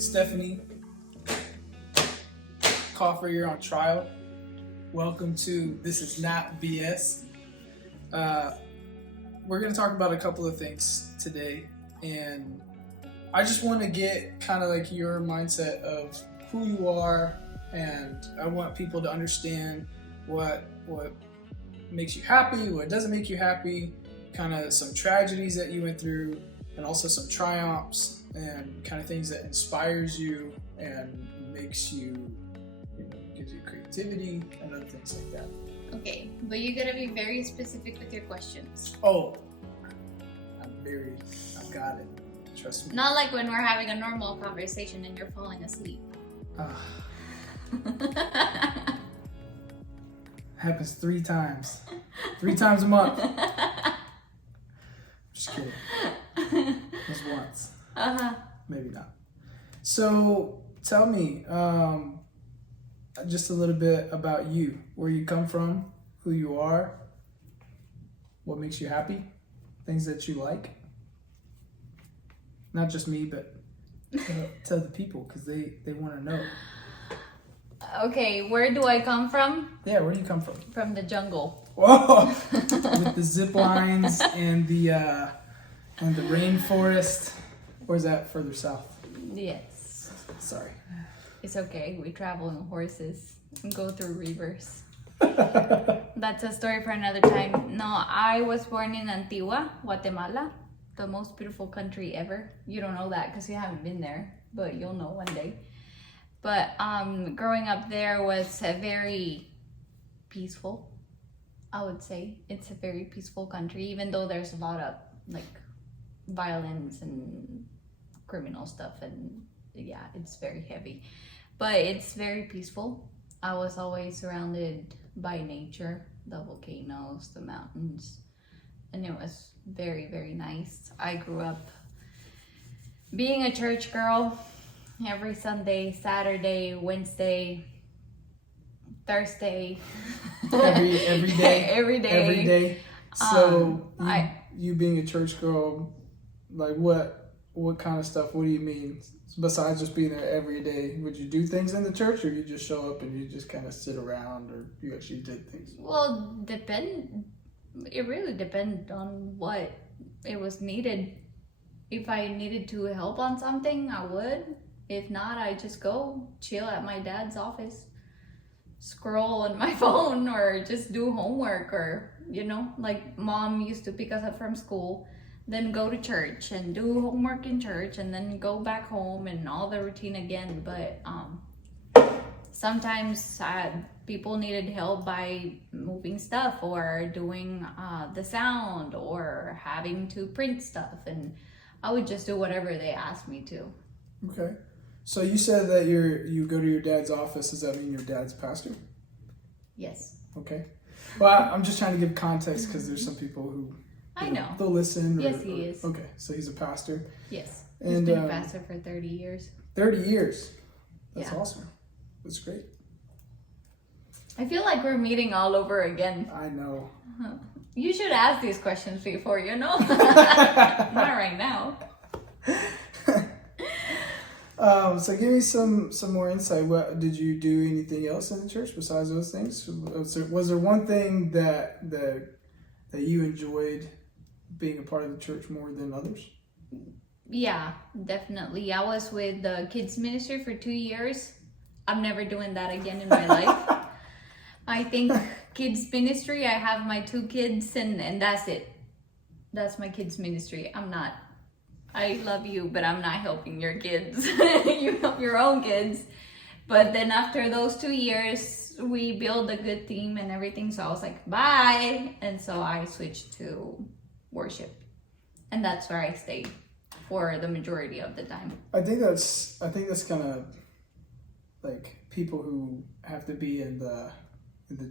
Stephanie Coffer, you're on trial. Welcome to This Is Not BS. We're going to talk about a couple of things today, and I just want to get kind of like your mindset of who you are, and I want people to understand what makes you happy, what doesn't make you happy, kind of some tragedies that you went through, and also some triumphs and kind of things that inspires you and makes you, gives you creativity and other things like that. Okay, but you gotta be very specific with your questions. Oh, I've got it. Trust me. Not like when we're having a normal conversation and you're falling asleep. Happens 3 times. 3 times a month. Just kidding. Just once. Maybe not. So tell me just a little bit about you, where you come from, who you are, what makes you happy, things that you like. Not just me, but to the people, because they want to know. Okay, where do I come from? Yeah, where do you come from? From the jungle. Whoa! With the zip lines and the rainforest. Or is that further south? Yes. Sorry. It's okay. We travel on horses and go through rivers. That's a story for another time. No, I was born in Antigua, Guatemala, the most beautiful country ever. You don't know that because you haven't been there, but you'll know one day. But growing up there was very peaceful, I would say. It's a very peaceful country, even though there's a lot of violence and criminal stuff, and yeah, it's very heavy. But it's very peaceful. I was always surrounded by nature, the volcanoes, the mountains, and it was very, very nice. I grew up being a church girl. Every Sunday, Saturday, Wednesday, Thursday. Every day. Every day. Every day. So you being a church girl, like what kind of stuff? What do you mean? Besides just being there every day, would you do things in the church, or you just show up and you just kind of sit around, or you actually did things? Well, it really depended on what it was needed. If I needed to help on something, I would. If not, I just go chill at my dad's office, scroll on my phone, or just do homework, or, like mom used to pick us up from school, then go to church and do homework in church, and then go back home and all the routine again. But sometimes people needed help by moving stuff, or doing the sound, or having to print stuff, and I would just do whatever they asked me to. Okay. So you said that you go to your dad's office. Does that mean your dad's pastor? Yes. Okay. Well, I'm just trying to give context because there's some people who I know. They'll listen. Yes, he is. Okay, so he's a pastor. Yes. And he's been a pastor for 30 years. 30 years. That's Yeah. awesome. That's great. I feel like we're meeting all over again. I know. You should ask these questions before, Not right now. So give me some more insight. What did you do anything else in the church besides those things? Was there one thing that you enjoyed being a part of the church more than others? Yeah, definitely. I was with the kids ministry for 2 years. I'm never doing that again in my life. I think kids ministry, I have my 2 kids and that's it. That's my kids ministry. I love you, but I'm not helping your kids. You help your own kids. But then after those 2 years, we built a good team and everything. So I was like, bye. And so I switched to worship. And that's where I stayed for the majority of the time. I think that's kind of like people who have to be in the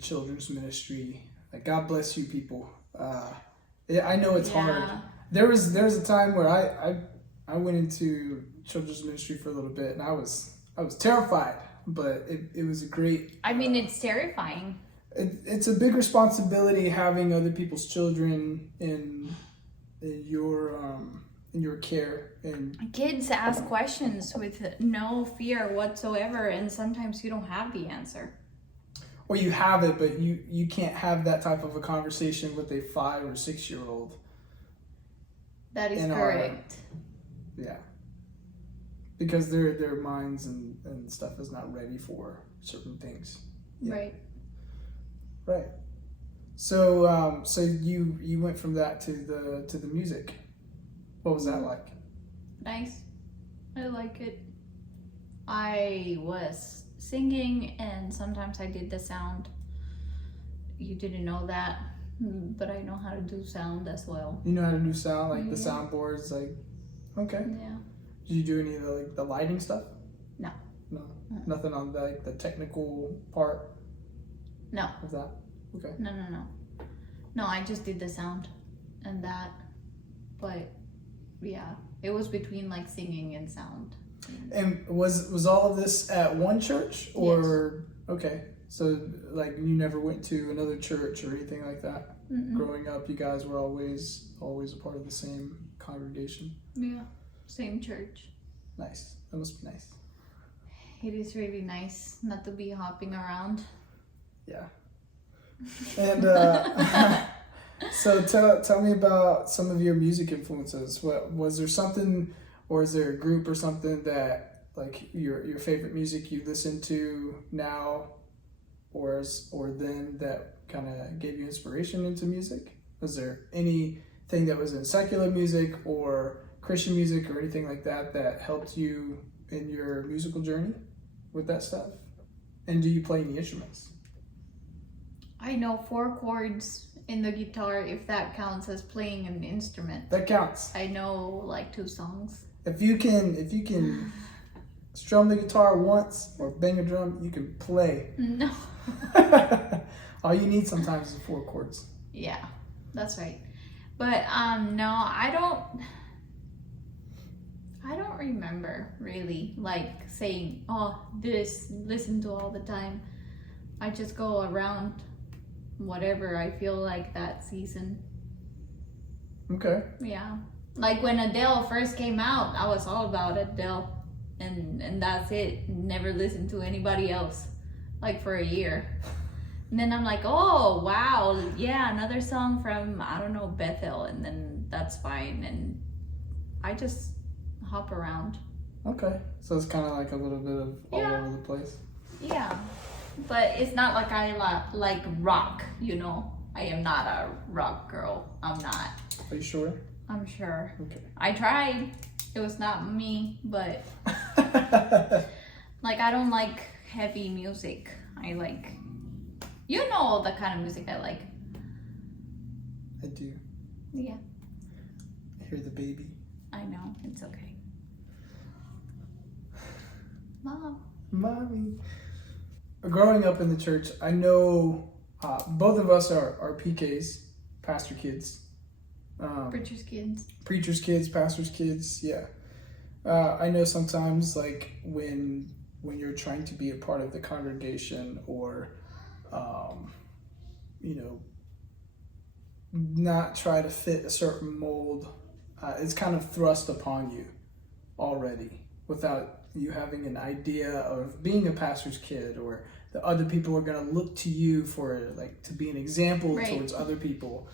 children's ministry. Like, God bless you people. I know it's hard. There was a time where I went into children's ministry for a little bit, and I was terrified, but it was a great. I mean, it's terrifying. It's a big responsibility having other people's children in your care, And Kids ask questions with no fear whatsoever, and sometimes you don't have the answer. or you have it, but you can't have that type of a conversation with a 5 or 6 year old. That is In our- correct. Yeah. Because their minds and stuff is not ready for certain things. Yeah. Right. Right. So so you went from that to the music. What was that like? Nice. I like it. I was singing, and sometimes I did the sound. You didn't know that, but I know how to do sound as well. You know how to do sound, like the Yeah. soundboards, like okay. Yeah. Did you do any of the lighting stuff? No. No. Mm-mm. Nothing on the technical part No. of that? Okay. No. No, I just did the sound and that. But yeah, it was between like singing and sound. And was all of this at one church or okay? So like you never went to another church or anything like that? Mm-mm. Growing up, you guys were always a part of the same congregation. Yeah, same church. Nice. That must be nice. It is really nice not to be hopping around. Yeah. And so tell me about some of your music influences. What was there something, or is there a group or something that like your favorite music you listen to now, or then that kind of gave you inspiration into music? Was there anything that was in secular music or Christian music or anything like that that helped you in your musical journey with that stuff? And do you play any instruments? I know 4 chords in the guitar, if that counts as playing an instrument. That counts. I know like 2 songs. If you can strum the guitar once or bang a drum, you can play. No. All you need sometimes is 4 chords. Yeah, that's right. But no, I don't remember really like saying, oh, this listen to all the time. I just go around whatever I feel like that season. Okay. Yeah. Like when Adele first came out, I was all about Adele. And that's it. Never listened to anybody else. Like for a year. And then I'm like, oh, wow. Yeah, another song from, I don't know, Bethel. And then that's fine. And I just hop around. Okay. So it's kind of like a little bit of all Yeah. over the place. Yeah. But it's not like I like rock, you know. I am not a rock girl. I'm not. Are you sure? I'm sure. Okay. I tried. It was not me, but like I don't like heavy music. I like, you know, the kind of music I like. I do. Yeah, I hear the baby. I know. It's okay. Mom. Mommy. Growing up in the church, I know both of us are PKs, pastor kids. Preacher's kids. Preachers' kids, pastors' kids, yeah. I know sometimes, like when you're trying to be a part of the congregation, or you know, not try to fit a certain mold, it's kind of thrust upon you already without you having an idea of being a pastor's kid, or the other people are going to look to you for like to be an example Right. towards other people.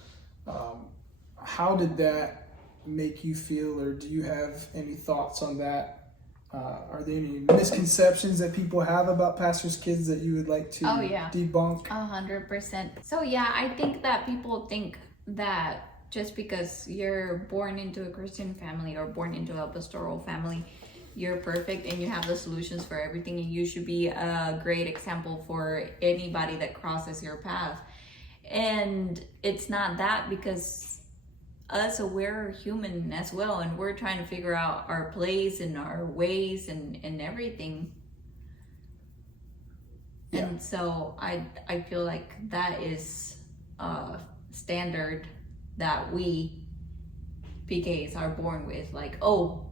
How did that make you feel, or do you have any thoughts on that? Are there any misconceptions that people have about pastors' kids that you would like to Oh, yeah. debunk? 100%. So yeah, I think that people think that just because you're born into a Christian family or born into a pastoral family, you're perfect and you have the solutions for everything, and you should be a great example for anybody that crosses your path. And it's not that, because we're human as well, and we're trying to figure out our place and our ways and everything. Yeah. And so I feel like that is a standard that we PKs are born with. Like, oh,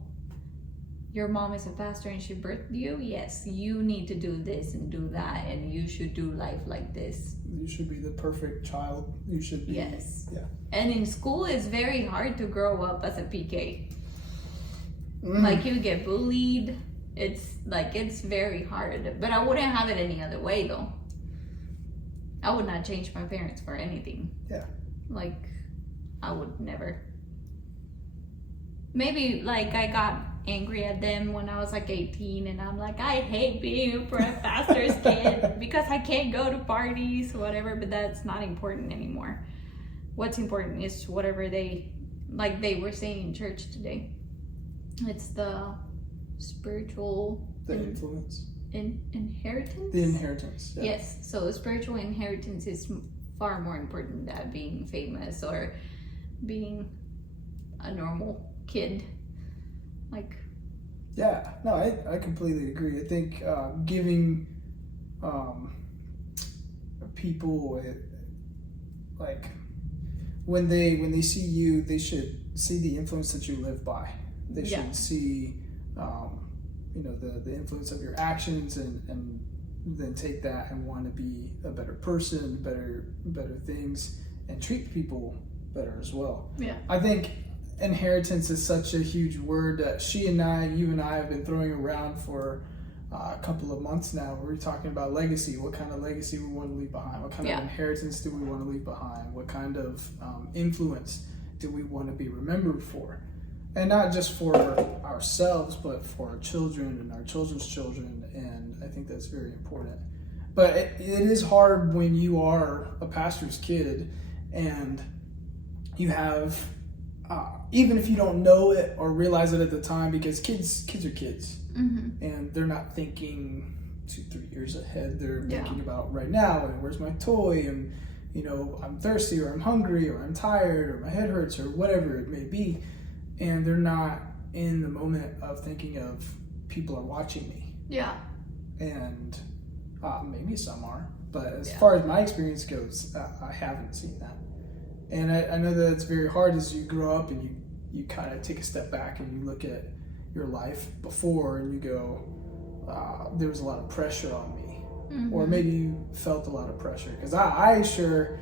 your mom is a pastor and she birthed you? Yes, you need to do this and do that, and you should do life like this. You should be the perfect child. You should be. Yes. Yeah. And in school, it's very hard to grow up as a PK. Like you get bullied. It's like, it's very hard. But I wouldn't have it any other way though. I would not change my parents for anything. Yeah. Like, I would never. Maybe like I got angry at them when I was like 18 and I'm like, I hate being a prep pastor's kid because I can't go to parties, whatever, but that's not important anymore. What's important is whatever they, like they were saying in church today. It's the spiritual influence. Inheritance? The inheritance. Yeah. Yes. So spiritual inheritance is far more important than being famous or being a normal kid. Like, yeah, no, I completely agree. I think giving people like when they see you, they should see the influence that you live by. They should see the influence of your actions and then take that and want to be a better person, better things, and treat people better as well. Yeah. I think inheritance is such a huge word that you and I have been throwing around for a couple of months now. We're talking about legacy. What kind of legacy we want to leave behind? What kind of inheritance do we want to leave behind? What kind of influence do we want to be remembered for? And not just for ourselves, but for our children and our children's children. And I think that's very important. But it is hard when you are a pastor's kid and you have, even if you don't know it or realize it at the time, because kids are kids. Mm-hmm. And they're not thinking 2-3 years ahead. They're thinking about right now, and where's my toy, and I'm thirsty, or I'm hungry, or I'm tired, or my head hurts, or whatever it may be. And they're not in the moment of thinking of people are watching me. Yeah. And maybe some are, but as far as my experience goes, I haven't seen that. And I know that it's very hard as you grow up and you kind of take a step back and you look at your life before and you go, there was a lot of pressure on me. Mm-hmm. Or maybe you felt a lot of pressure. Because I sure,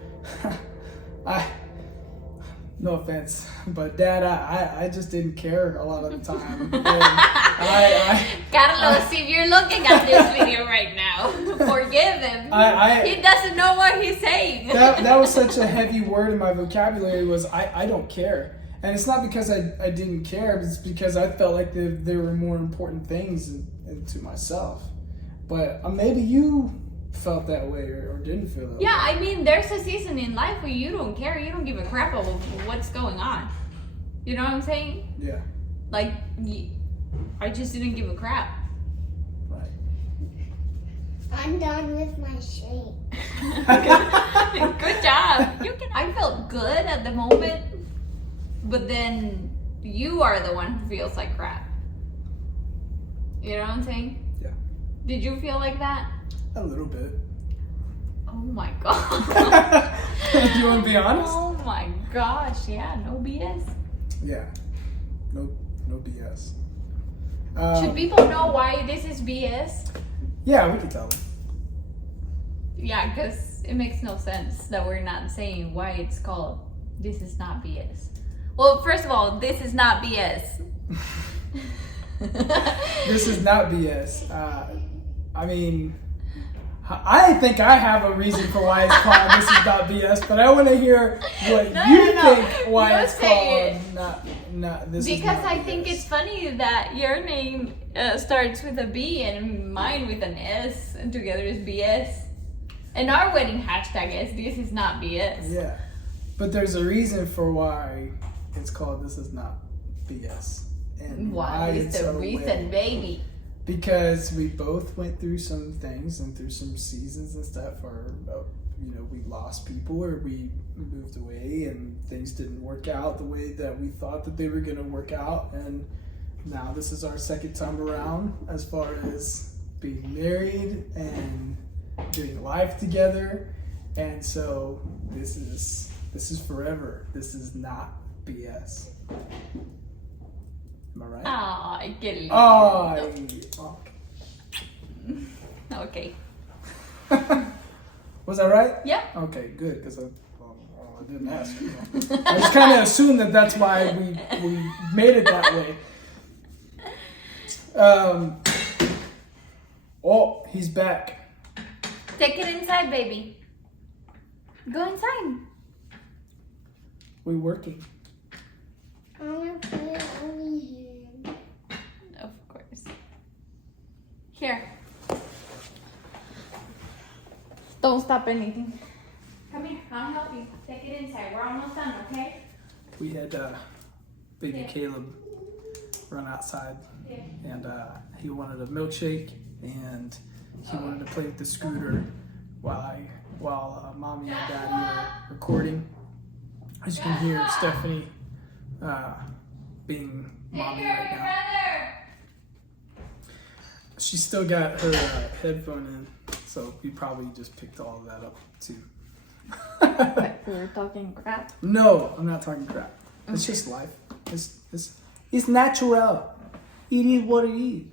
no offense, but Dad, I just didn't care a lot of the time. Carlos, if you're looking at this video right now, forgive him. He doesn't know what he's saying. That was such a heavy word in my vocabulary, was I don't care. And it's not because I didn't care, it's because I felt like there were more important things into myself. But maybe you felt that way or didn't feel that way. Yeah, I mean, there's a season in life where you don't care, you don't give a crap about what's going on. You know what I'm saying? Yeah. Like, I just didn't give a crap. Right. I'm done with my shake. Good job. I felt good at the moment, but then you are the one who feels like crap. You know what I'm saying? Yeah. Did you feel like that? A little bit. Oh my god. Do you want to be honest? Oh my gosh, yeah, no BS. Yeah. No BS. Should people know why this is BS? Yeah, we can tell them. Yeah, because it makes no sense that we're not saying why it's called This Is Not BS. Well, first of all, this is not BS. This is not BS. I mean, I think I have a reason for why it's called This Is Not BS, but I want to hear what you think why it's called not This Is Not BS. Because I think it's funny that your name starts with a B and mine with an S, and together is BS. And our wedding hashtag is This Is Not BS. Yeah, but there's a reason for why it's called This Is Not BS. And why is the reason, baby? Because we both went through some things and through some seasons and stuff where, we lost people or we moved away and things didn't work out the way that we thought that they were going to work out. And now this is our second time around as far as being married and doing life together. And so this is forever. This is not BS. Am I right? I get it. Okay. Was that right? Yeah. Okay, good, because I didn't ask. I just kind of assumed that's why we made it that way. Oh, he's back. Take it inside, baby. Go inside. We're working. I want to play over here. Of course. Here. Don't stop anything. Come here, I'll help you. Take it inside. We're almost done, okay? We had baby Caleb run outside, and he wanted a milkshake, and he wanted to play with the scooter while mommy and daddy were recording. As you can hear, Stephanie being mommy right now. She's still got her headphone in, so we probably just picked all of that up too. But we're talking crap. No, I'm not talking crap. It's just life. It's natural. It is what it is.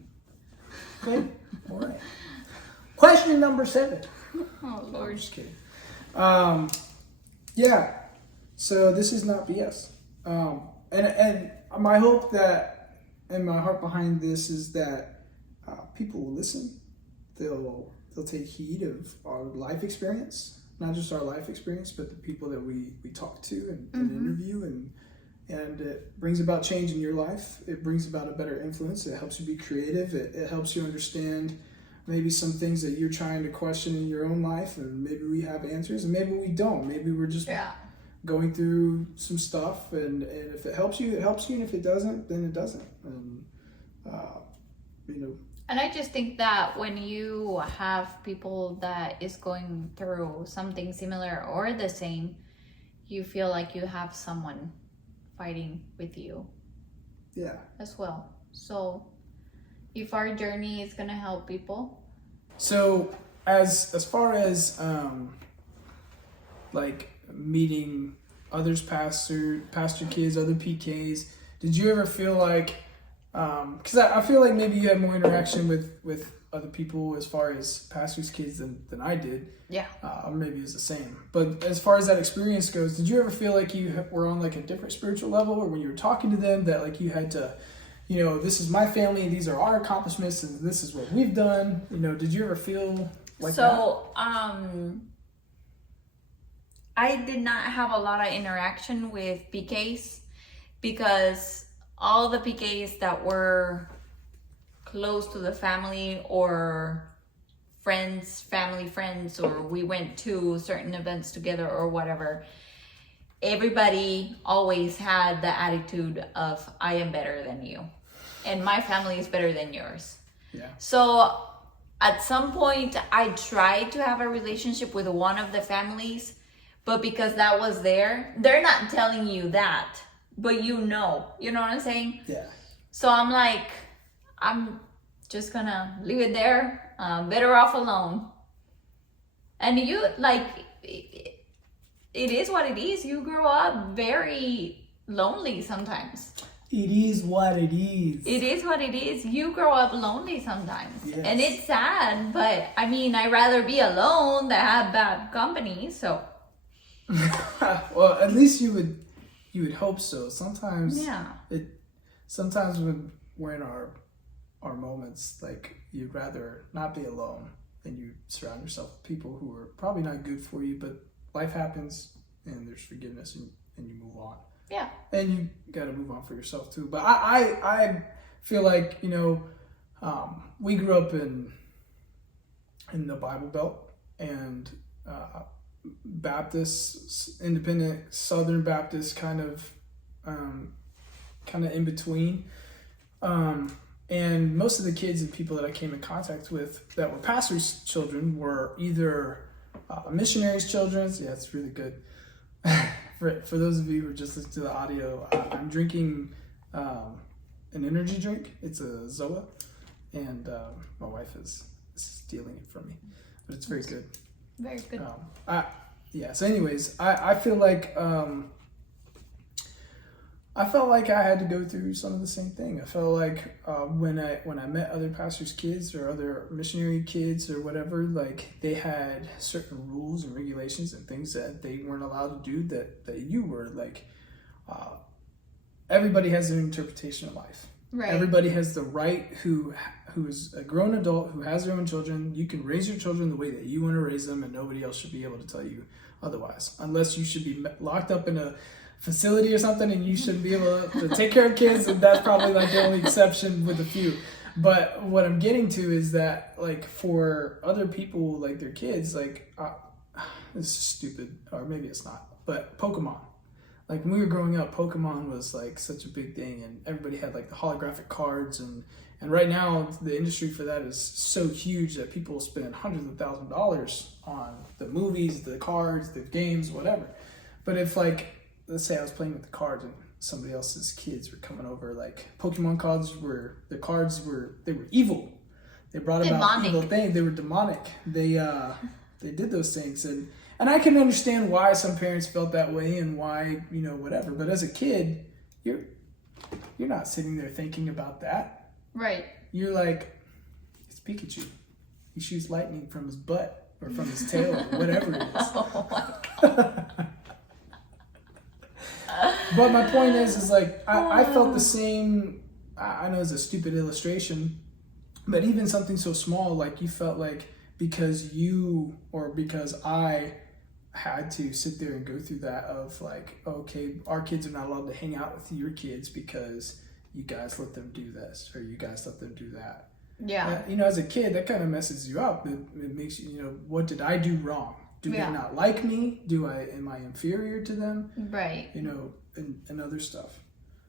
Okay? All right. Question number 7. Oh, I'm Lord. just kidding. Yeah. So this is not BS. And my hope that, and my heart behind this is that people will listen. They'll take heed of our life experience, not just our life experience, but the people that we talk to and interview, and it brings about change in your life. It brings about a better influence. It helps you be creative. It helps you understand maybe some things that you're trying to question in your own life, and maybe we have answers, and maybe we don't. Maybe we're just going through some stuff, and if it helps you, it helps you, and if it doesn't, then it doesn't. And And I just think that when you have people that is going through something similar or the same, you feel like you have someone fighting with you. Yeah. As well. So if our journey is gonna help people. So as far as like meeting others, pastor kids, other PKs, did you ever feel like, because I feel like maybe you had more interaction with other people as far as pastors' kids than I did. Yeah. Or maybe it's the same. But as far as that experience goes, did you ever feel like you were on like a different spiritual level, or when you were talking to them that like you had to, this is my family, these are our accomplishments, and this is what we've done? Did you ever feel like that? So, I did not have a lot of interaction with PKs because all the PKs that were close to the family or family friends, or we went to certain events together or whatever, everybody always had the attitude of, I am better than you and my family is better than yours. Yeah. So at some point I tried to have a relationship with one of the families, but because that was there, they're not telling you that, but you know what I'm saying? Yeah. So I'm like, I'm just gonna leave it there. Better off alone. And you, like, it is what it is. You grow up very lonely sometimes. It is what it is. It is what it is. You grow up lonely sometimes. Yes. And it's sad, but I mean, I'd rather be alone than have bad company, so. Well, at least you would hope so. Sometimes sometimes when we're in our moments, like, you'd rather not be alone, and you surround yourself with people who are probably not good for you, but life happens and there's forgiveness, and you move on. Yeah. And you got to move on for yourself too. But I feel like, we grew up in the Bible Belt, and Baptist, independent Southern Baptist, kind of in between. And most of the kids and people that I came in contact with that were pastors' children were either missionaries' children. Yeah, it's really good. For those of you who are just listening to the audio, I'm drinking an energy drink. It's a Zoa, and my wife is stealing it from me, but it's very good. Very good. So anyways, I feel like I felt like I had to go through some of the same thing. I felt like when I met other pastors' kids or other missionary kids or whatever, like, they had certain rules and regulations and things that they weren't allowed to do that you were. Like, everybody has an interpretation of life, Right. Everybody has the right who is a grown adult who has their own children. You can raise your children the way that you want to raise them, and nobody else should be able to tell you otherwise. Unless you should be locked up in a facility or something, and you shouldn't be able to take care of kids, and that's probably like the only exception with a few. But what I'm getting to is that, like, for other people, like their kids, like, this is stupid, or maybe it's not, but Pokemon. Like, when we were growing up, Pokemon was like such a big thing, and everybody had like the holographic cards, and right now the industry for that is so huge that people spend hundreds of thousands of dollars on the movies, the cards, the games, whatever. But if, like, let's say I was playing with the cards and somebody else's kids were coming over, like, Pokemon cards were evil. They brought about Demonic. evil things. They were demonic. They did those things, and I can understand why some parents felt that way and why, whatever. But as a kid, you're not sitting there thinking about that. Right. You're like, it's Pikachu. He shoots lightning from his butt or from his tail or whatever it is. Oh my God. But my point is like, I felt the same. I know it's a stupid illustration, but even something so small, like, you felt like because I had to sit there and go through that of like, okay, our kids are not allowed to hang out with your kids because you guys let them do this or you guys let them do that. Yeah. As a kid, that kind of messes you up. It makes you, what did I do wrong? Do they not like me? Am I inferior to them? Right. And other stuff.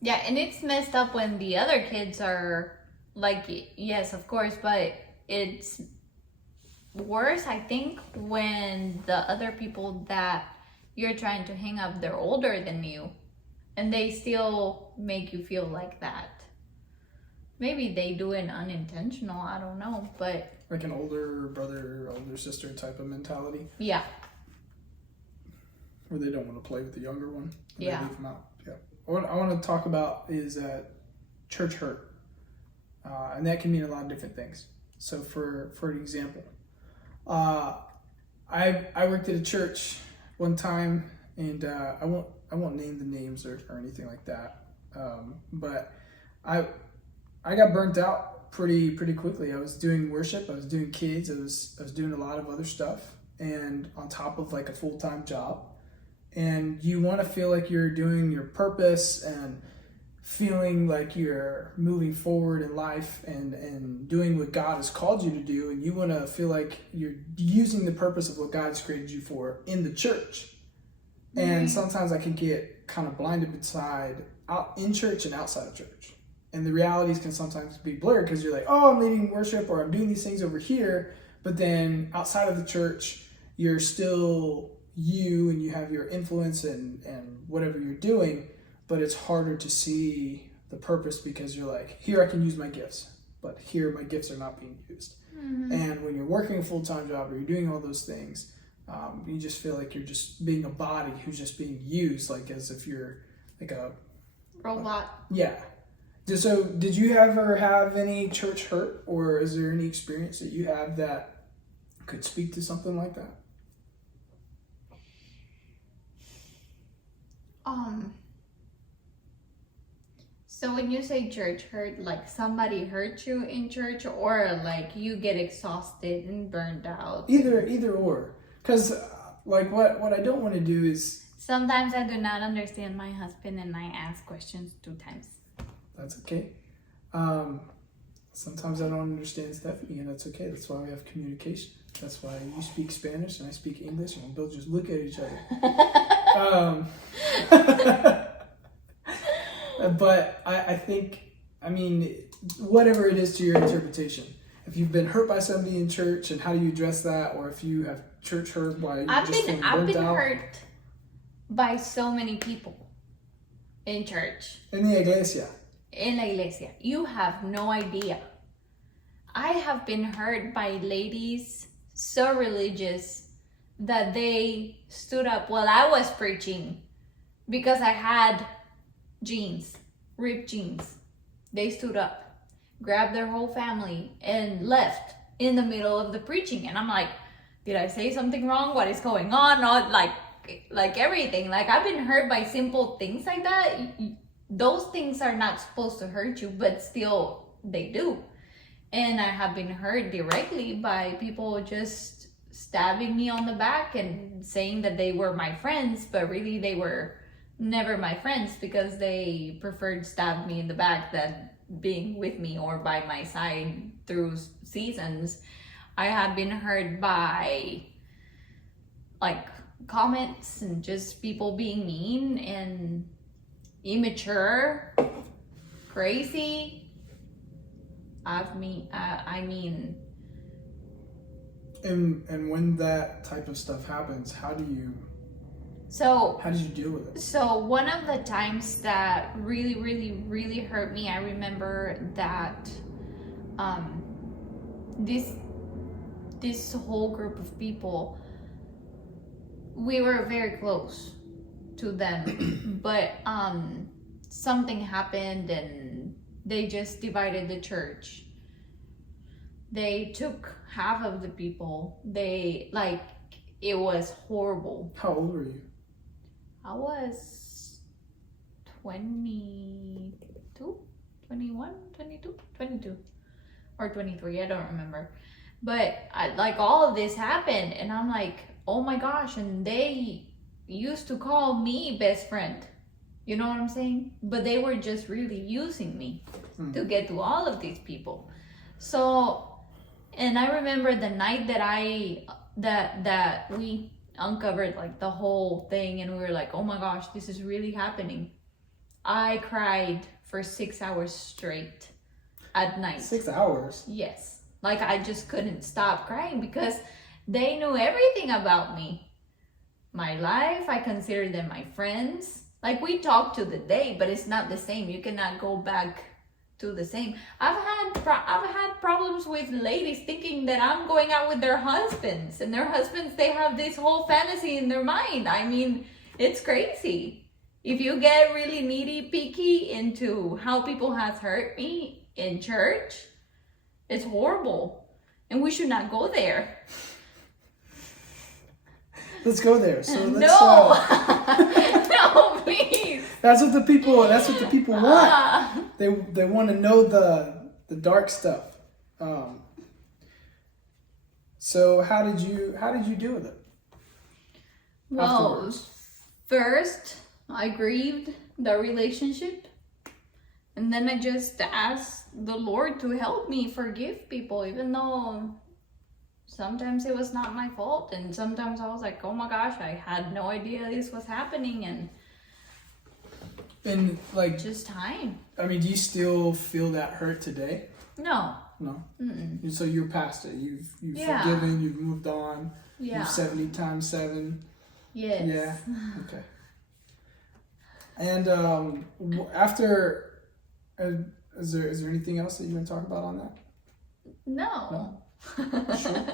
Yeah, and it's messed up when the other kids are like, yes, of course, but it's worse, I think, when the other people that you're trying to hang up, they're older than you, and they still make you feel like that. Maybe they do it unintentional, I don't know, but... Like an older brother, older sister type of mentality. Yeah. Where they don't want to play with the younger one. And Yeah. They leave them out. Yeah. What I want to talk about is church hurt. And that can mean a lot of different things. So for an example, I worked at a church one time, and I won't name the names or anything like that. But I got burnt out pretty quickly. I was doing worship, I was doing kids, I was doing a lot of other stuff, and on top of like a full-time job. And you want to feel like you're doing your purpose and feeling like you're moving forward in life and doing what God has called you to do, and you want to feel like you're using the purpose of what God's created you for in the church. And sometimes I can get kind of blinded beside out in church and outside of church. And the realities can sometimes be blurred because you're like, oh, I'm leading worship or I'm doing these things over here. But then outside of the church, you're still you and you have your influence and whatever you're doing. But it's harder to see the purpose because you're like, here I can use my gifts, but here my gifts are not being used. Mm-hmm. And when you're working a full-time job or you're doing all those things, you just feel like you're just being a body who's just being used, like as if you're like a robot. Yeah. So did you ever have any church hurt, or is there any experience that you have that could speak to something like that? So when you say church hurt, like somebody hurt you in church, or like you get exhausted and burned out? Either or. Because like what I don't want to do is... Sometimes I do not understand my husband and I ask questions 2 times. That's okay. Sometimes I don't understand Stephanie, and that's okay. That's why we have communication. That's why you speak Spanish and I speak English, and we'll just look at each other. But I think, whatever it is to your interpretation. If you've been hurt by somebody in church, and how do you address that? Or if you have church hurt, why I've been hurt by so many people in church. In the iglesia. In la iglesia. You have no idea. I have been hurt by ladies so religious that they stood up while I was preaching because I had jeans, ripped jeans. They stood up, grabbed their whole family, and left in the middle of the preaching. And I'm like, did I say something wrong? What is going on? Not like everything. Like, I've been hurt by simple things like that. those things are not supposed to hurt you, but still they do. And I have been hurt directly by people just stabbing me on the back and saying that they were my friends, but really they were never my friends because they preferred stab me in the back than being with me or by my side through seasons. I have been hurt by like comments and just people being mean and immature, crazy. I mean, And when that type of stuff happens, how did you deal with it? So one of the times that really hurt me, I remember that this whole group of people, we were very close to them, but something happened and they just divided the church. They took half of the people. It was horrible. How old were you? I was 22, 21, 22, 22 or 23, I don't remember. But all of this happened and I'm like, oh my gosh, and they used to call me best friend. You know what I'm saying? But they were just really using me to get to all of these people. So, and I remember the night that we uncovered like the whole thing and we were like, oh my gosh, this is really happening. I cried for 6 hours straight at night. 6 hours? Yes. Like I just couldn't stop crying because they knew everything about me. My life, I consider them my friends. Like we talk to the day, but it's not the same. You cannot go back to the same. I've had problems with ladies thinking that I'm going out with their husbands, and their husbands, they have this whole fantasy in their mind. I mean, it's crazy. If you get really needy, picky into how people has hurt me in church, it's horrible, and we should not go there. Let's go there. So let's, no, no, please. That's what the people want. They want to know the dark stuff. So how did you deal with it? Well, afterwards? First I grieved the relationship, and then I just asked the Lord to help me forgive people, even though sometimes it was not my fault, and sometimes I was like, oh my gosh, I had no idea this was happening, and like just time. I mean, do you still feel that hurt today? No. Mm-mm. So you're past it. You've Yeah. forgiven. You've moved on. Yeah. You've 70 times 7. Yes. Yeah. Okay. And after, is there anything else that you want to talk about on that? No. Sure.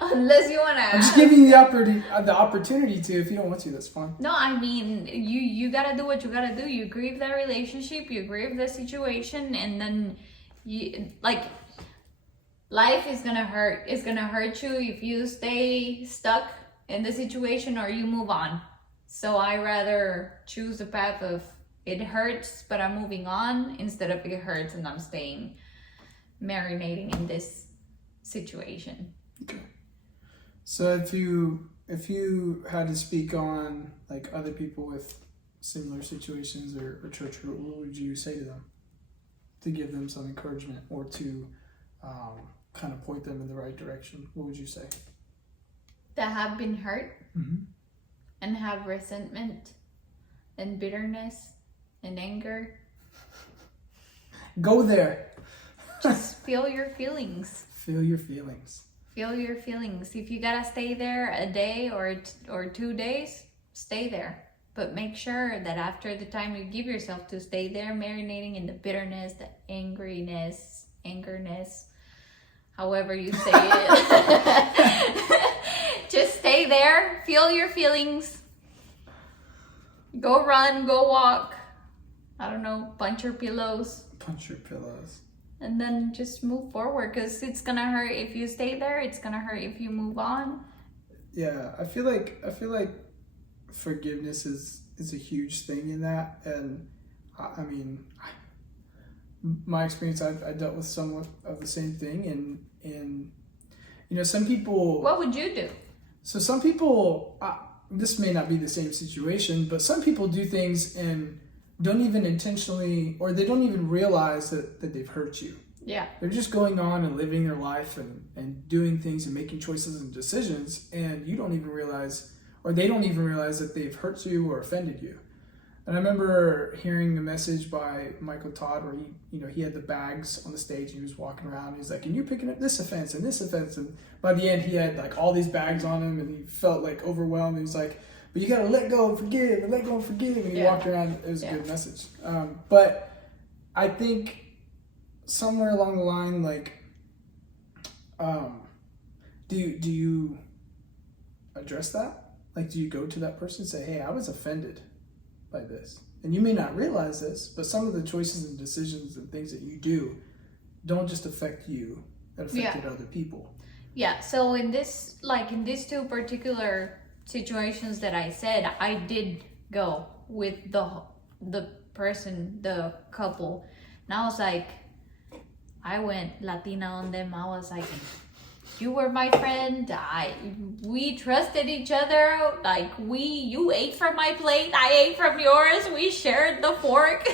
Unless you want to. I'm just giving you the opportunity to. If you don't want to, that's fine. No, I mean, you gotta do what you gotta do. You grieve that relationship, you grieve the situation, and then life is gonna hurt. It's gonna hurt you if you stay stuck in the situation or you move on. So I rather choose the path of it hurts, but I'm moving on, instead of it hurts and I'm staying marinating in this situation. Okay. So if you had to speak on like other people with similar situations or church group, what would you say to them to give them some encouragement or to kind of point them in the right direction? What would you say? That have been hurt Mm-hmm. and have resentment and bitterness and anger. Go there. Just feel your feelings. Feel your feelings. Feel your feelings. If you gotta stay there a day or 2 days, stay there. But make sure that after the time you give yourself to stay there, marinating in the bitterness, the angerness, however you say it. Just stay there, feel your feelings. Go run, go walk. I don't know, punch your pillows. Punch your pillows. And then just move forward, because it's gonna hurt if you stay there. It's gonna hurt if you move on. Yeah, I feel like forgiveness is a huge thing in that, and I mean, my experience, I dealt with somewhat of the same thing, and you know, some people. What would you do? So some people, this may not be the same situation, but some people do things and don't even intentionally, or they don't even realize that they've hurt you. Yeah. They're just going on and living their life and doing things and making choices and decisions, and you don't even realize, or they don't even realize that they've hurt you or offended you. And I remember hearing a message by Michael Todd where he had the bags on the stage and he was walking around and he's like, and you're picking up this offense and this offense, and by the end he had like all these bags on him and he felt like overwhelmed, and he's like, but you gotta let go and forgive and let go and forgive, and he walked around. It was a good message. But I think somewhere along the line, like, do you address that? Like, do you go to that person and say, hey, I was offended by this, and you may not realize this, but some of the choices and decisions and things that you do don't just affect you, that affected other people. Yeah, so in these two particular situations that I said, I did go with the person, the couple, and I was like, I went Latina on them. I was like, you were my friend. We trusted each other. Like, you ate from my plate, I ate from yours. We shared the fork.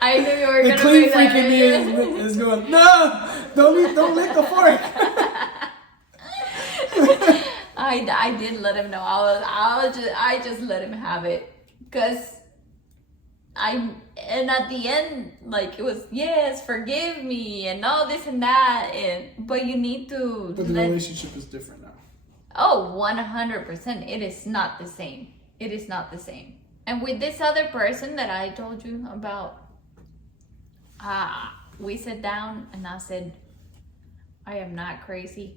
I knew you were the gonna clean say freak in me that. is going, no, don't lick the fork. I did let him know. I just let him have it, because and at the end, like, it was, yes, forgive me and all this and that, but you need to. But the relationship is different now. Oh, 100%. It is not the same. It is not the same. And with this other person that I told you about, we sat down and I said, I am not crazy.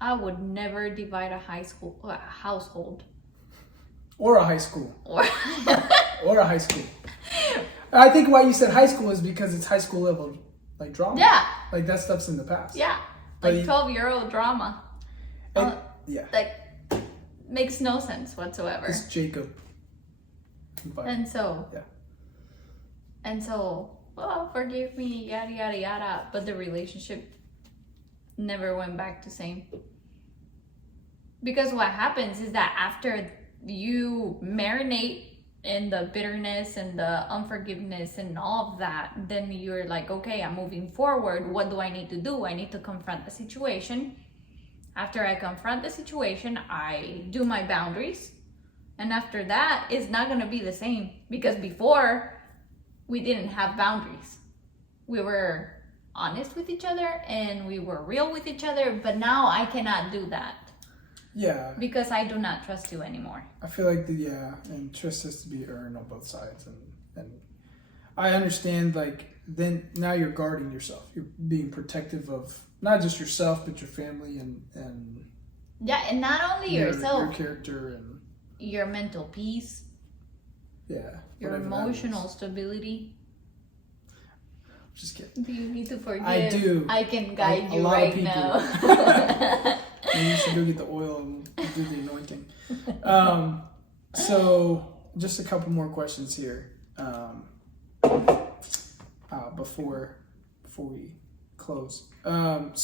I would never divide a household. Or a high school. Or a high school. I think why you said high school is because it's high school level, like, drama. Yeah. Like, that stuff's in the past. Yeah. Like 12-year-old drama. Yeah. Like, makes no sense whatsoever. It's Jacob. And so. Yeah. And so, well, forgive me, yada, yada, yada. But the relationship never went back the same. Because what happens is that after you marinate in the bitterness and the unforgiveness and all of that, then you're like, okay, I'm moving forward. What do I need to do? I need to confront the situation. After I confront the situation, I do my boundaries. And after that, it's not going to be the same. Because before, we didn't have boundaries. We were honest with each other and we were real with each other. But now I cannot do that. Yeah. Because I do not trust you anymore. I feel like and trust has to be earned on both sides, and I understand, like, then now you're guarding yourself. You're being protective of not just yourself but your family and yeah, and not only yourself, your character and your mental peace, your emotional stability. Just kidding. Do you need to forgive? I do. I can guide A you lot right of people. now. Maybe you should go get the oil and do the anointing. So just a couple more questions here before we close. What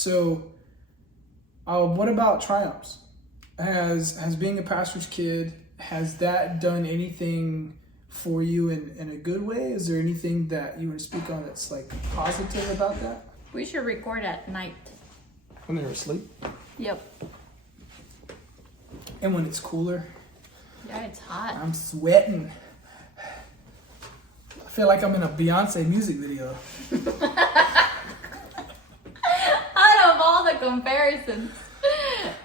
about triumphs? Has being a pastor's kid, has that done anything for you in a good way? Is there anything that you want to speak on that's, like, positive about that? We should record at night. When they're asleep? Yep. And when it's cooler? Yeah, it's hot. I'm sweating. I feel like I'm in a Beyonce music video. Out of all the comparisons.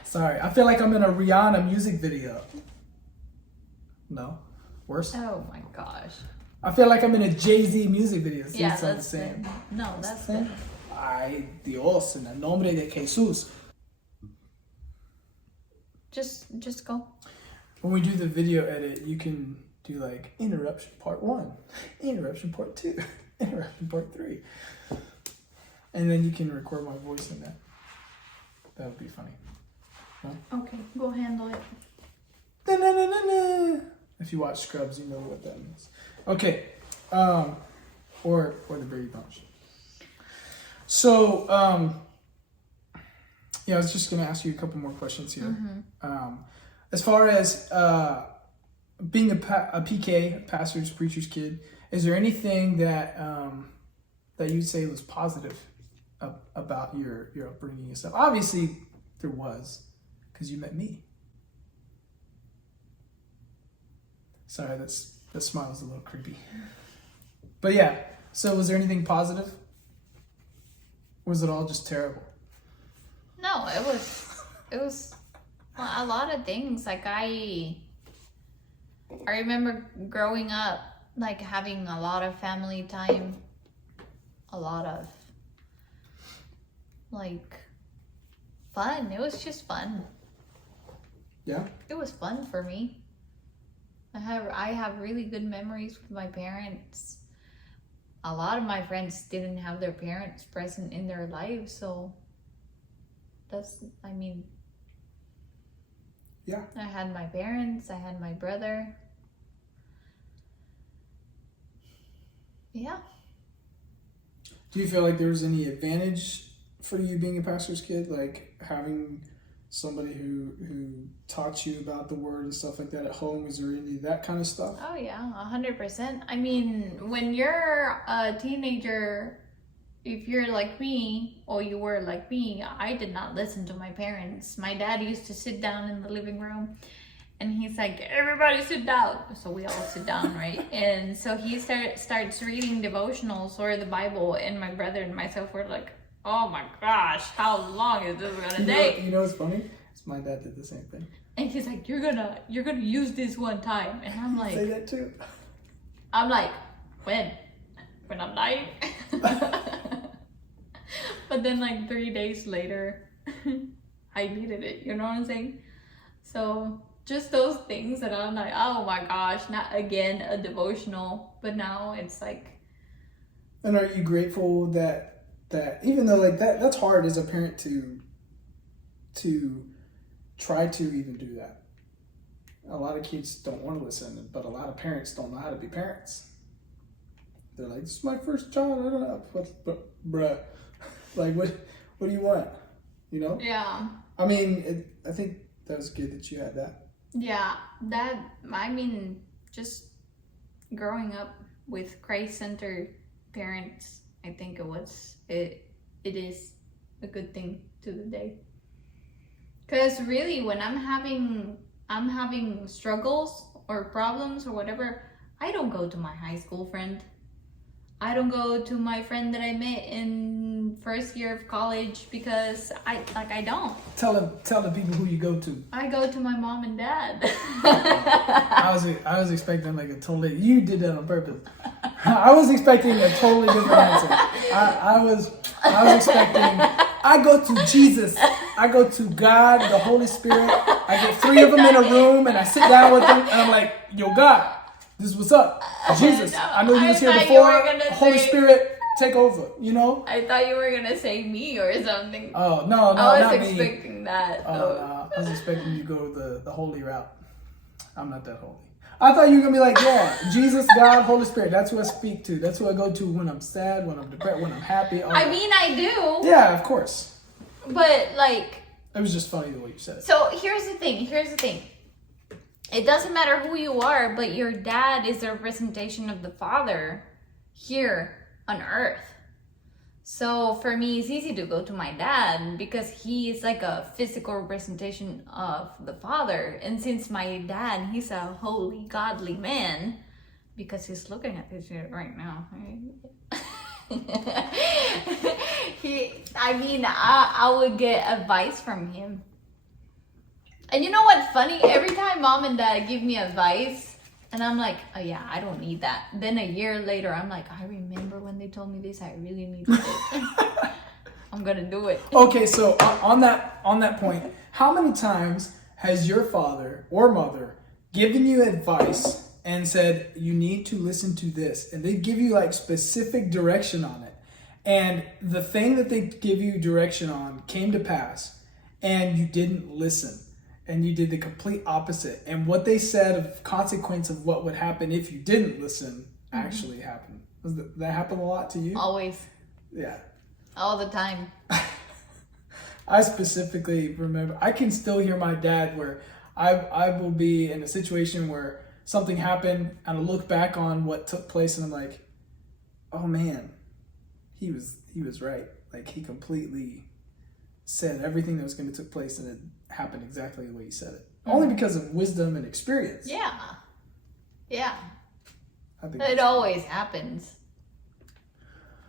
Sorry, I feel like I'm in a Rihanna music video. No? Worse? Oh my gosh. I feel like I'm in a Jay-Z music video. See, Yeah, it's not the that's same. good. No, that's the same. good. Ay, Dios, en el nombre de Jesús. Just go. When we do the video edit, you can do, like, interruption part 1, interruption part 2, interruption part 3. And then you can record my voice in that. That would be funny. Okay, go handle it. Da-na-na-na-na. If you watch Scrubs, you know what that means. Okay. Or the Brady Bunch. So, I was just going to ask you a couple more questions here. As far as being a PK, a pastor's, preacher's kid, is there anything that that you'd say was positive about your upbringing and stuff? Obviously, there was, because you met me. Sorry, that smile was a little creepy. But yeah, so was there anything positive? Or was it all just terrible? No, it was a lot of things. Like I remember growing up, like having a lot of family time, a lot of like fun. It was just fun. Yeah? It was fun for me. I have really good memories with my parents. A lot of my friends didn't have their parents present in their lives, so Yeah. I had my parents, I had my brother. Yeah. Do you feel like there was any advantage for you being a pastor's kid, like having somebody who taught you about the word and stuff like that at home? Is there any of that kind of stuff? Oh yeah, 100%. I mean, when you're a teenager, if you're like me, or you were like me, I did not listen to my parents. My dad used to sit down in the living room and he's like, everybody sit down. So we all sit down, right? And so he starts reading devotionals or the Bible, and my brother and myself were like, oh my gosh, how long is this gonna take? You know what's funny? It's my dad did the same thing. And he's like, you're gonna use this one time. And I'm like, Say that too. I'm like, when I'm dying? But then like 3 days later, I needed it, you know what I'm saying? So just those things that I'm like, oh my gosh, not again a devotional, but now it's like. And are you grateful that even though like that's hard as a parent to try to even do that? A lot of kids don't want to listen, but a lot of parents don't know how to be parents. They're like, this is my first child, I don't know, but bruh, like what do you want? You know? Yeah. I mean, I think that was good that you had that. Yeah, just growing up with Christ-centered parents, I think it is a good thing to the day. Because really, when I'm having struggles or problems or whatever, I don't go to my high school friend. I don't go to my friend that I met in first year of college, because I don't. Tell the people who you go to. I go to my mom and dad. I was expecting like a totally. You did that on purpose. I was expecting a totally different answer. I was expecting. I go to Jesus. I go to God, the Holy Spirit. I get 3 of them in a room and I sit down with them and I'm like, yo, God, this is what's up. Jesus, No, I know you was here thought you before. were gonna Holy say- Spirit, take over. You know? I thought you were gonna say me or something. Oh no, I was not me. expecting that. Oh, though. no, I was expecting you to go the holy route. I'm not that holy. I thought you were gonna be like, yeah, Jesus, God, Holy Spirit. That's who I speak to. That's who I go to when I'm sad, when I'm depressed, when I'm happy. I mean, I do. Yeah, of course. But like, It was just funny the way you said it. so here's the thing. It doesn't matter who you are, but your dad is a representation of the Father here on earth. So for me, it's easy to go to my dad because he is like a physical representation of the Father. And since my dad, he's a holy, godly man, because he's looking at this right now. Right? I would get advice from him. And you know what's funny? Every time mom and dad give me advice, and I'm like, oh yeah, I don't need that. Then a year later, I'm like, I remember when they told me this, I really needed it. I'm gonna do it. Okay, so on that point, how many times has your father or mother given you advice and said, you need to listen to this? And they give you like specific direction on it. And the thing that they give you direction on came to pass and you didn't listen. and you did the complete opposite. And what they said of consequence of what would happen if you didn't listen actually happened. That happen a lot to you? Always. Yeah. All the time. I specifically remember, I can still hear my dad where I will be in a situation where something happened and I look back on what took place and I'm like, oh man, he was right. Like he completely said everything that was going to take place and it happened exactly the way he said it. Only because of wisdom and experience. Yeah. Yeah. I think It always happens.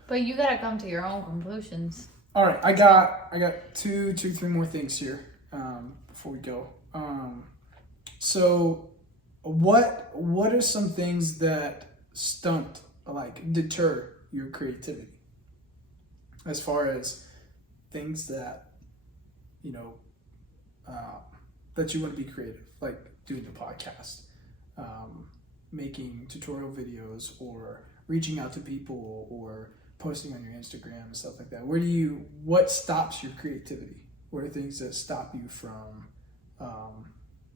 But you gotta come to your own conclusions. All right, I got three more things here before we go. So, what are some things that deter your creativity? As far as things that that you want to be creative, like doing the podcast, making tutorial videos, or reaching out to people, or posting on your Instagram and stuff like that. What stops your creativity? What are things that stop you from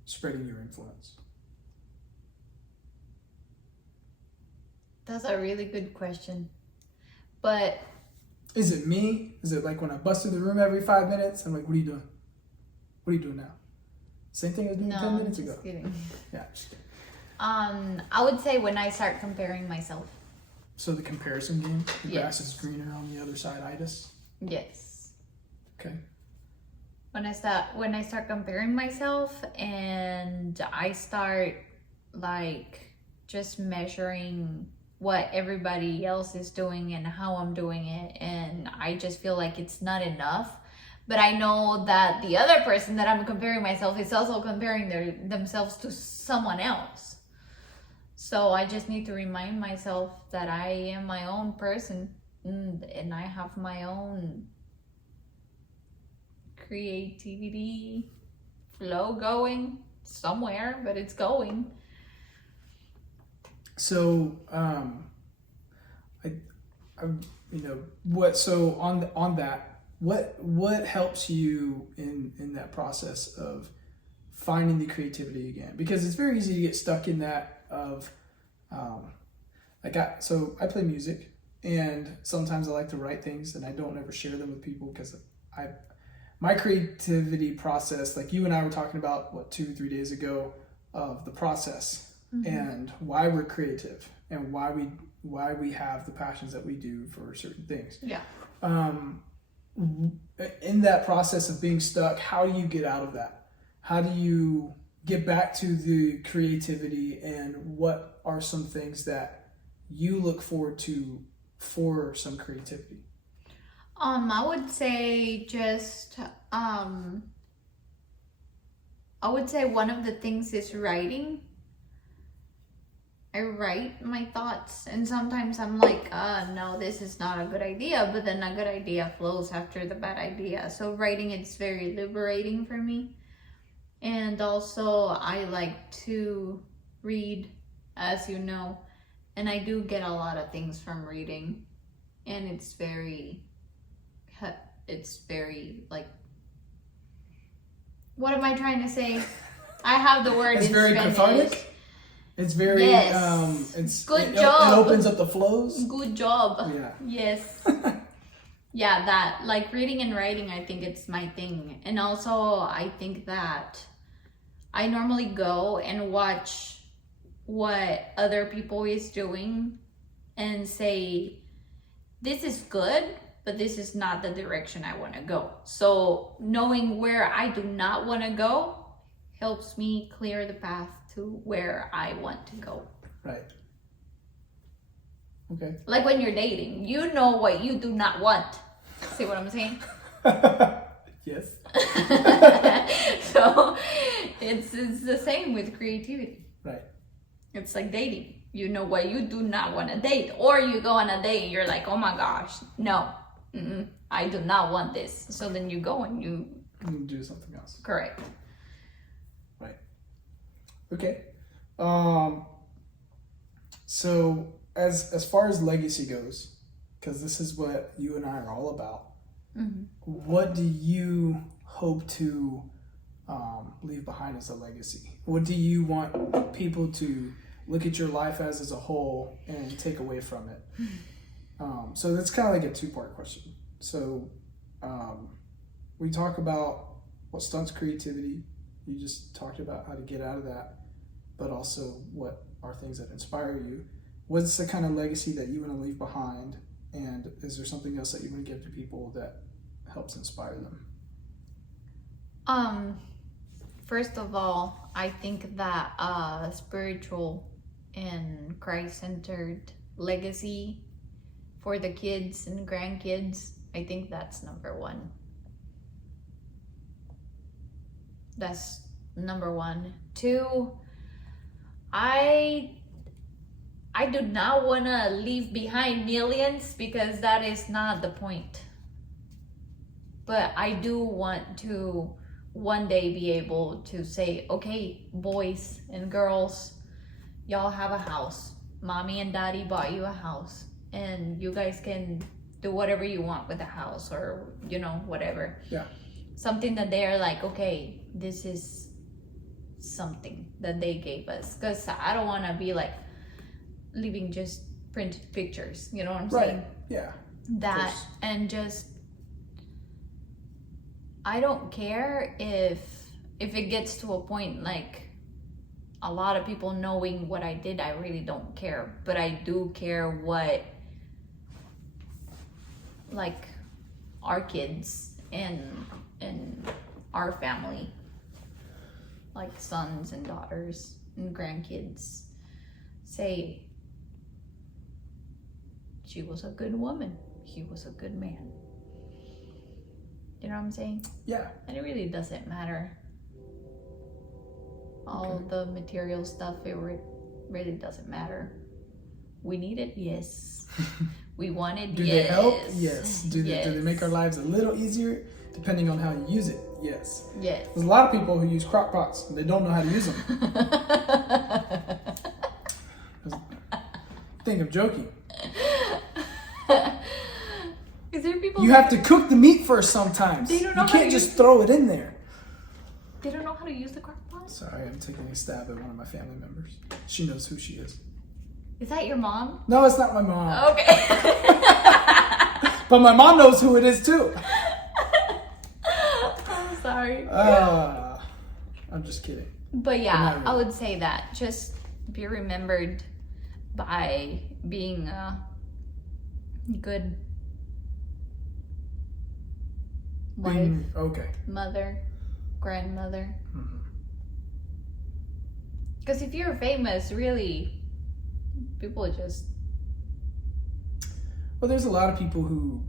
spreading your influence? That's a really good question. But is it me? Is it like when I bust through the room every 5 minutes? I'm like, what are you doing? What are you doing now? Same thing as doing 10 minutes ago. Kidding. Yeah, just kidding. I would say when I start comparing myself. So the comparison game, the Yes. grass is greener on the other side, itis. Yes. Okay. When I start comparing myself and I start like just measuring what everybody else is doing and how I'm doing it, and I just feel like it's not enough. But I know that the other person that I'm comparing myself is also comparing themselves to someone else. So I just need to remind myself that I am my own person and I have my own creativity flow going somewhere, but it's going. So, what helps you in that process of finding the creativity again? Because it's very easy to get stuck in that of, I play music, and sometimes I like to write things and I don't ever share them with people because my creativity process, like you and I were talking about 2-3 days ago, of the process and why we're creative and why we have the passions that we do for certain things. Yeah. In that process of being stuck, how do you get out of that? How do you get back to the creativity, and what are some things that you look forward to for some creativity? I would say one of the things is writing. I write my thoughts, and sometimes I'm like, no, this is not a good idea, but then a good idea flows after the bad idea. So writing, it's very liberating for me. And also I like to read, as you know, and I do get a lot of things from reading, and it's very like, what am I trying to say? I have the word. It's in very Spanish. cathartic. It's very Yes. Good it job. opens up the flows. Good job. Yeah. Yes. Yeah, that, like, reading and writing, I think it's my thing. And also, I think that I normally go and watch what other people is doing and say, this is good, but this is not the direction I want to go. So knowing where I do not want to go helps me clear the path to where I want to go. Right. Okay. Like when you're dating, you know what you do not want. See what I'm saying? Yes. So it's the same with creativity. Right. It's like dating. You know what you do not want to date, or you go on a date and you're like, oh my gosh, no, I do not want this. So then you go and you do something else. Correct. Right. Okay. So as far as legacy goes, because this is what you and I are all about, what do you hope to leave behind as a legacy? What do you want people to look at your life as a whole and take away from it? So that's kind of like a two-part question. So we talk about what stunts creativity. You just talked about how to get out of that, but also what are things that inspire you. What's the kind of legacy that you want to leave behind? And is there something else that you want to give to people that helps inspire them? First of all, I think that spiritual and Christ-centered legacy for the kids and grandkids, I think that's number one. That's number one. Two, I do not want to leave behind millions because that is not the point. But I do want to one day be able to say, okay, boys and girls, y'all have a house. Mommy and daddy bought you a house and you guys can do whatever you want with the house or, whatever. Yeah. Something that they're like, okay, this is something that they gave us. Because I don't want to be like leaving just printed pictures, you know what I'm saying? Right, yeah. That, and just, I don't care if it gets to a point like a lot of people knowing what I did. I really don't care, but I do care what like our kids and our family, like sons and daughters and grandkids, say. She was a good woman. He was a good man. You know what I'm saying? Yeah. And it really doesn't matter. All the material stuff, it really doesn't matter. We need it, yes. We want it, Do yes. they help? Yes. Do Yes. they make our lives a little easier depending on how you use it? Yes. Yes. There's a lot of people who use crock pots and they don't know how to use them. I think I'm joking. Is there people You have to cook the meat first sometimes. They don't know You how to can't use- just throw it in there. They don't know how to use the crock pot? Sorry, I'm taking a stab at one of my family members. She knows who she is. Is that your mom? No, it's not my mom. Okay. But my mom knows who it is too. I'm sorry. I'm just kidding. But yeah, Not really. I would say that. Just be remembered by being a good wife, Okay. mother, grandmother. Mhm. Because if you're famous, really, people just... Well, there's a lot of people who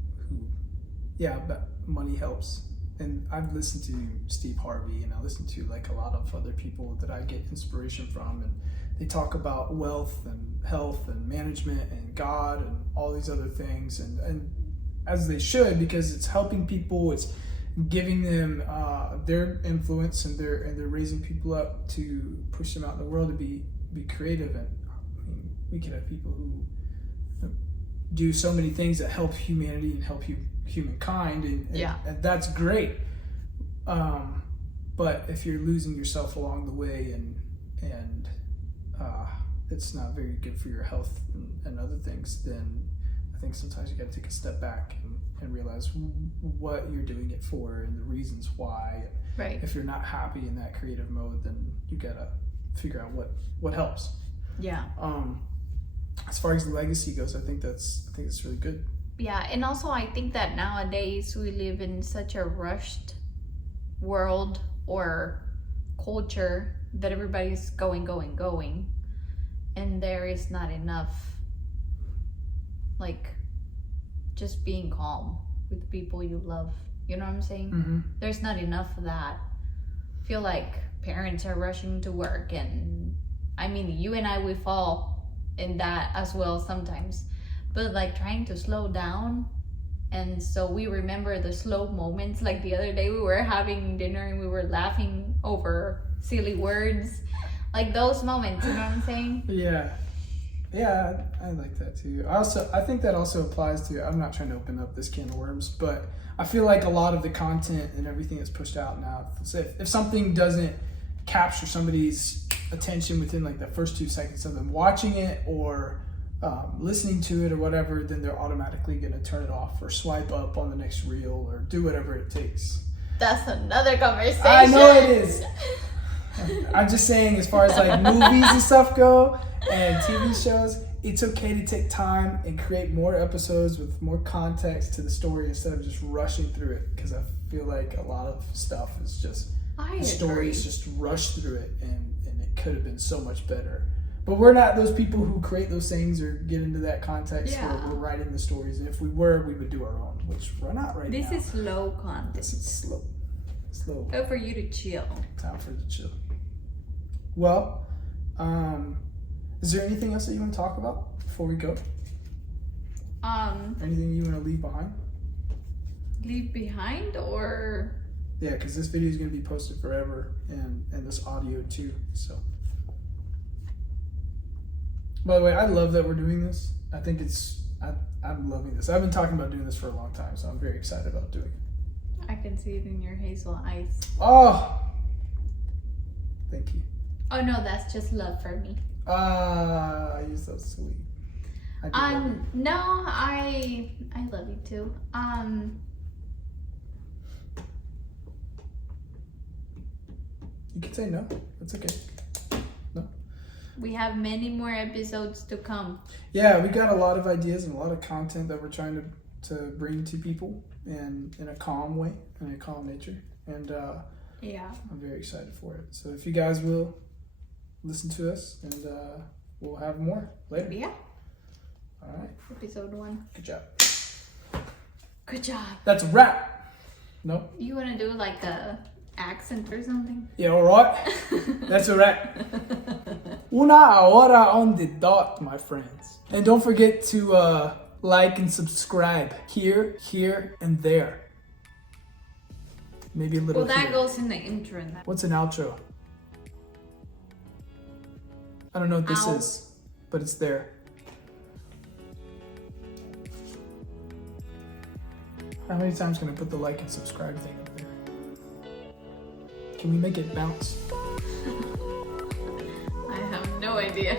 but money helps. And I've listened to Steve Harvey and I listen to like a lot of other people that I get inspiration from, and they talk about wealth and health and management and God and all these other things, and as they should, because it's helping people, it's giving them their influence, and they're raising people up to push them out in the world to be creative. And I mean, we could have people who do so many things that help humanity and help humankind, and that's great. But if you're losing yourself along the way, and it's not very good for your health and other things, then I think sometimes you got to take a step back and realize what you're doing it for and the reasons why. Right. If you're not happy in that creative mode, then you gotta figure out what helps. Yeah. As far as the legacy goes, I think that's really good. Yeah, and also I think that nowadays we live in such a rushed world or culture that everybody's going, and there is not enough, like, just being calm with the people you love. You know what I'm saying? Mm-hmm. There's not enough of that. I feel like parents are rushing to work, and I mean, you and I, we fall in that as well sometimes, but like trying to slow down. And so we remember the slow moments. Like the other day we were having dinner and we were laughing over silly words, like those moments, you know what I'm saying? Yeah. Yeah, I like that too. I think that also applies to, I'm not trying to open up this can of worms, but I feel like a lot of the content and everything that's pushed out now, if something doesn't capture somebody's attention within like the first 2 seconds of them watching it or listening to it or whatever, then they're automatically going to turn it off or swipe up on the next reel or do whatever it takes. That's another conversation. I know it is. I'm just saying, as far as like movies and stuff go and TV shows, it's okay to take time and create more episodes with more context to the story instead of just rushing through it, because I feel like a lot of stuff is just the stories just rush through it and it could have been so much better. But we're not those people who create those things or get into that context where we're writing the stories. And if we were, we would do our own, which we're not right now. This is slow content. This is slow. Slow. Time for you to chill. Time for the chill. Well, is there anything else that you want to talk about before we go? Anything you want to leave behind? Leave behind or? Yeah, because this video is going to be posted forever and this audio too, so. By the way, I love that we're doing this. I think I'm loving this. I've been talking about doing this for a long time, so I'm very excited about doing it. I can see it in your hazel eyes. Oh! Thank you. Oh no, that's just love for me. You're so sweet. No, I love you too. You can say no. That's okay. No. We have many more episodes to come. Yeah, we got a lot of ideas and a lot of content that we're trying to bring to people in a calm way, in a calm nature. And I'm very excited for it. So if you guys will listen to us, and we'll have more later. Yeah. All right. Episode 1. Good job. Good job. That's a wrap. No? You want to do like a accent or something? Yeah, all right. That's a wrap. Una hora on the dot, my friends. And don't forget to like and subscribe here, and there. Maybe a little. Well, that here. goes in the intro. And that. What's an outro? I don't know what this Ow. is, but it's there. How many times can I put the like and subscribe thing up there? Can we make it bounce? I have no idea.